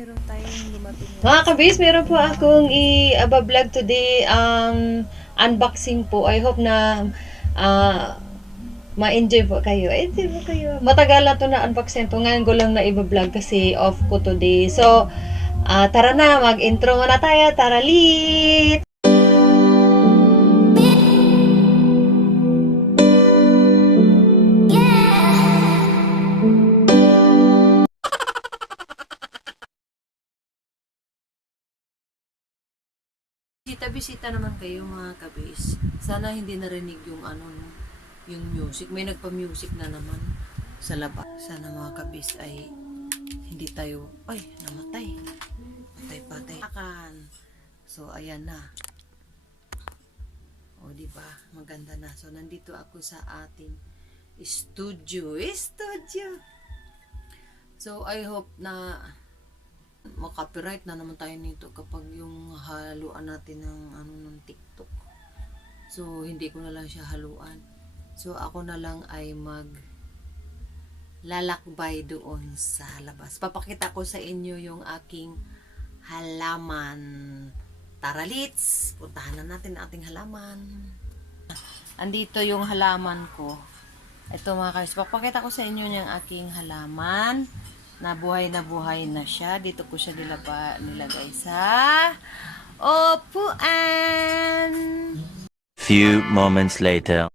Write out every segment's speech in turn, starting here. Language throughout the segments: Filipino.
Meron tayong dumating. Mga kabis, meron po akong i-vlog today. Unboxing po. I hope na ma-enjoy po kayo. Enjoy po kayo. Matagal na to na unboxing to. Ngayon ko lang na i-vlog kasi off ko today. So, tara na. Mag-intro muna tayo. Tara, lit! Bisita naman kayo mga kabis. Sana hindi narinig yung yung music. May nagpa-music na naman sa labas. Sana mga kabis ay hindi tayo, namatay. Patay. So ayan na. O di ba? Maganda na. So nandito ako sa ating studio. So I hope na makapiright na naman tayo nito kapag yung haluan natin ng TikTok. So hindi ko na lang siya haluan. So ako na lang ay lalakbay doon sa labas. Papakita ko sa inyo yung aking halaman. Tara, let's puntahan na natin ang ating halaman. Andito yung halaman ko. Ito mga guys, papakita ko sa inyo yung aking halaman. Na buhay na siya. Dito ko siya nilagay sa upuan. Few moments later.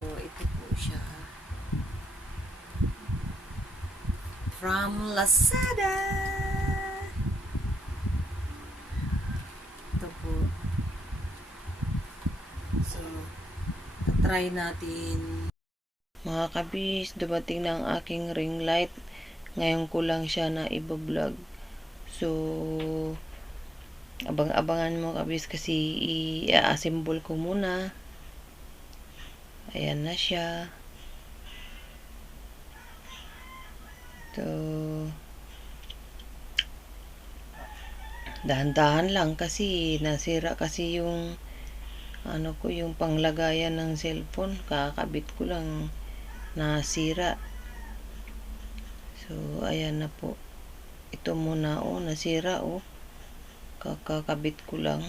So, ito po siya. From Lazada. Ito po. So, try natin. Mga kabis, dumating na ang aking ring light. Ngayon ko lang siya na i-vlog. So, abangan mo kabis kasi i-assemble ko muna. Ayan na siya. So, dahan-dahan lang kasi nasira kasi yung yung panglagayan ng cellphone. Kakabit ko lang nasira. So, ayan na po. Ito muna, nasira, kakabit ko lang.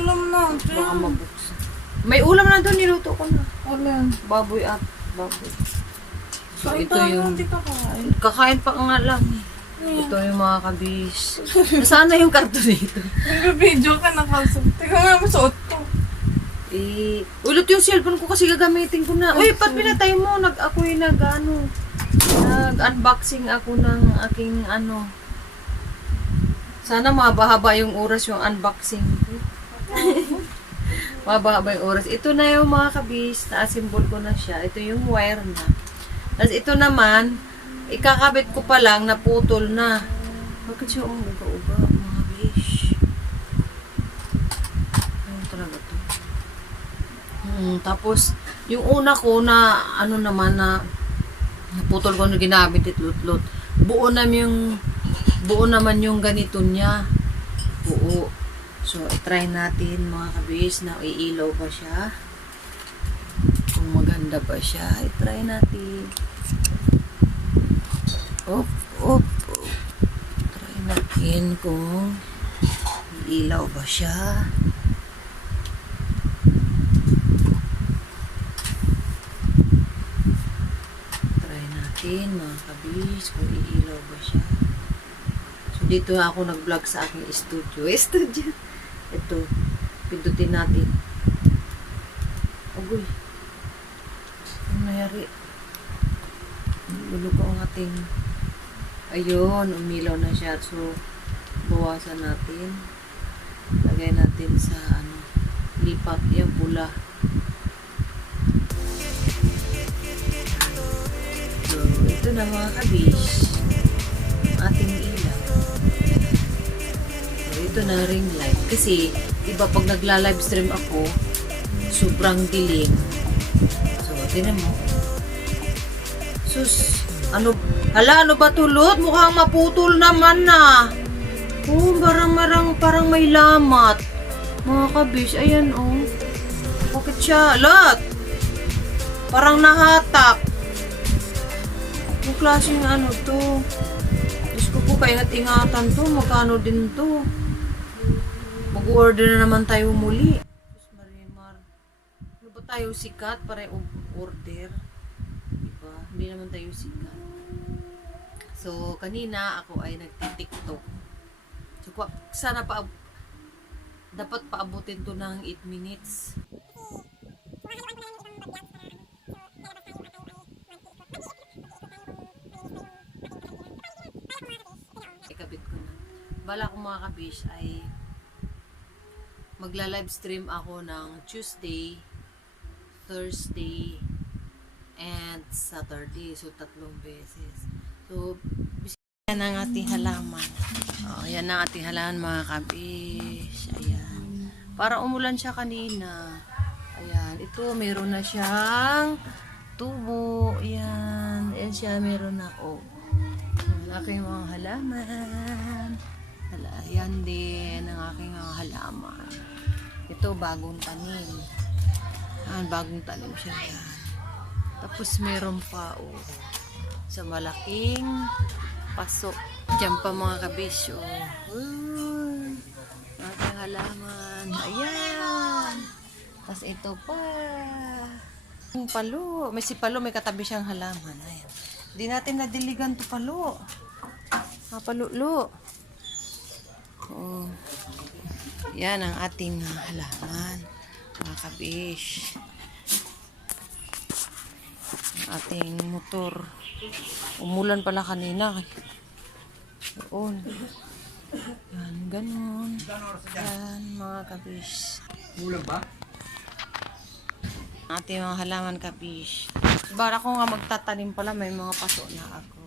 Ulam na. Baka mabuksan. May ulam na doon, niluto ko na. Ulam. Baboy at baboy. So, Kain ito tayo, yung... hindi ka kain. Kakain pa nga lang eh. Ito yung mga kabis. Nasaan na yung karton dito? Nag-video ka na kalsap. Teka nga, masuot ko. Ulot yung cellphone ko kasi gagamitin ko na. Uy, pat pinatay mo. Nag-unboxing ako ng aking Sana mahaba-haba yung oras yung unboxing ko. Mahaba-haba yung oras. Ito na yung mga kabis. Na-assemble ko na siya. Ito yung wire na. Tapos ito naman, ikakabit ko pa lang, naputol na. Bakit siya uga-uga, mga bish? Ano talaga to? Tapos, yung una ko na, naman na, naputol ko na ginamit itlot-lot. Buo naman yung ganito niya. Buo. So, try natin mga kabis na iilaw pa siya. Kung maganda pa siya, try natin. Try natin kung Iilaw ba siya? Try natin mga kabis kung iilaw ba siya. So dito ako nag-vlog sa aking studio. Studio. Ito. Pindutin natin. Agoy. Ano nangyari? Gulo ko ang ating... Ayun, umilaw na siya. So, bawasan natin. Lagay natin sa lipat. Yung pula. So, ito na mga kabish. Ating ilaw. So, ito na ring light. Kasi, iba pag nagla-live stream ako, sobrang dilim. So, tinan mo. Sus, ano ba tulot? Mukhang maputol naman na. Oh, parang may lamat. Mga kabish, ayan oh. Bakit siya? Lot! Parang nahatak. Yung klaseng to. Diyos ko po, kaingat-ingatan to. Magkano din to? Mag-order na naman tayo muli. Diyos Marimar. Ano ba tayo sikat para order? Diba? Hindi naman tayo sikat. So, kanina ako ay nagtitiktok. So, sana dapat paabutin to ng 8 minutes. Ikabit ko na. Bala ko mga kabish ay magla-live stream ako ng Tuesday, Thursday, and Saturday. So, 3 beses. So, yan ang ating halaman. Oh, yan ang ating halaman mga kabish. Ayan. Para umulan siya kanina. Ayan. Ito, meron na siyang tubo. Ayan. Ayan siya, meron na. Oh. Ang aking mga halaman. Ayan din ang aking mga halaman. Ito, bagong tanim. Ayan, bagong tanim siya. Ayan. Tapos meron pa, oh. Sa malaking paso. Diyan pa mga kabisyo. Aking halaman. Ayan. Tapos ito pa. Yung palo. May si palo, may katabi siyang halaman. Ayan. Hindi natin nadiligan to palo. Palulo. Oh. Yan ang ating halaman. Mga kabish. Ating motor. Umulan pala kanina. Doon. Yan, ganun. Yan, mga kabish. Umulan ba? Ating mga halaman kabish. Bara ko nga magtatanim pala, may mga paso na ako.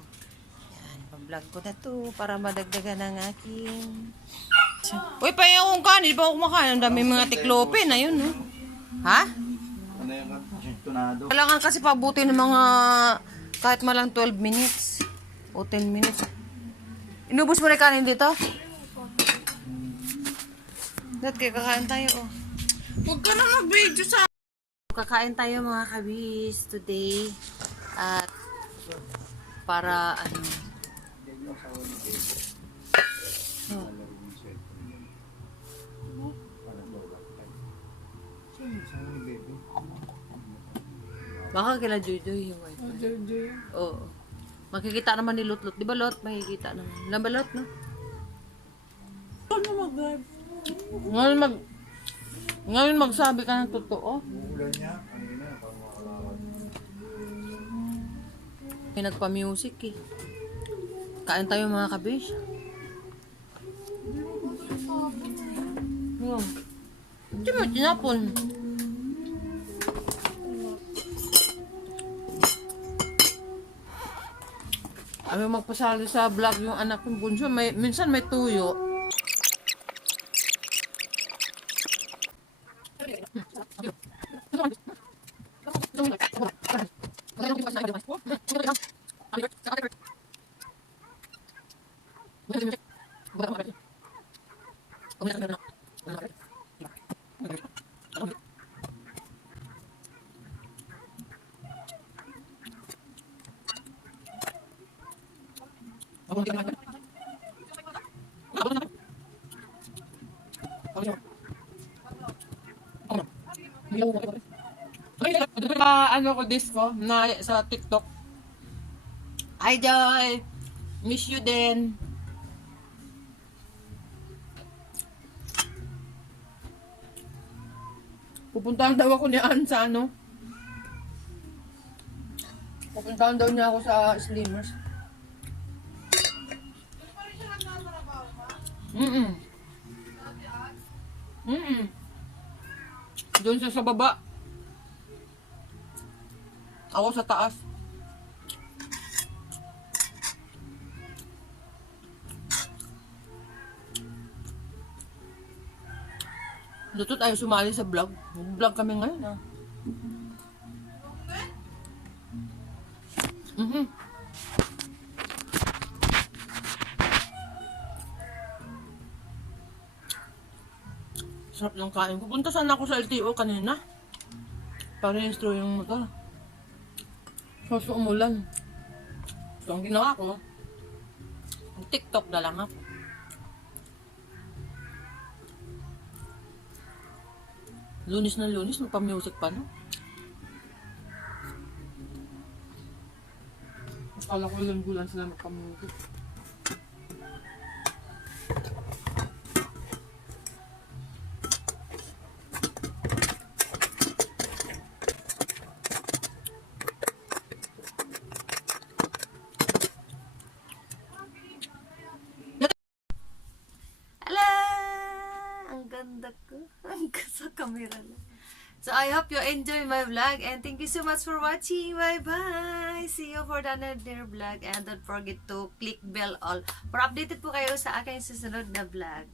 Yan, pa-vlog ko na to para madagdagan ng aking... Uy, payaw kong kanin. Di ba ako kumakain? Ang dami mga tiklope na yun, no? Ha? Ano yung tunado? Kailangan kasi pabuti ng mga kahit malang 12 minutes o 10 minutes. Inubos mo na yung kanin dito? Dahil kayo kakain tayo, oh. Huwag ka na mag-video sa... Kakain tayo mga kabis today. At para baka kila Joy yung wifi. Oo. Makikita naman ni Lot. Di ba Lot? Makikita naman. Lamba Lot, no? Ano mag-live? Ngayon magsabi ka ng totoo. Umulan niya. Ano yun na? Parang makakalakad. May nagpa-music eh. Kain tayo mga kabish. Hindi mo tinapon. Ayaw magpasali sa vlog yung anak kong bunso. Minsan may tuyo. Ano ko disco na sa TikTok. Hi Joy! Miss you din. Pupuntahan daw ako ni Ann sa ano. Pupuntahan daw niya ako sa Slimmers. Doon siya sa baba. Ako sa taas. Dito tayo sumali sa vlog. Vlog kami ngayon ah. Sarap ng kain. Pupunta sana ako sa LTO kanina. Para-restro yung motor. So, umulan. So, ang ginawa ko, TikTok na lang ako. Lunis na lunis, magpa-music pa, no? Akala ko lang sila magpa-music. Ala! Ang ganda ko. Ang sa camera na. So, I hope you enjoy my vlog and thank you so much for watching. Bye-bye! See you for the another vlog and don't forget to click bell all para updated po kayo sa aking susunod na vlog.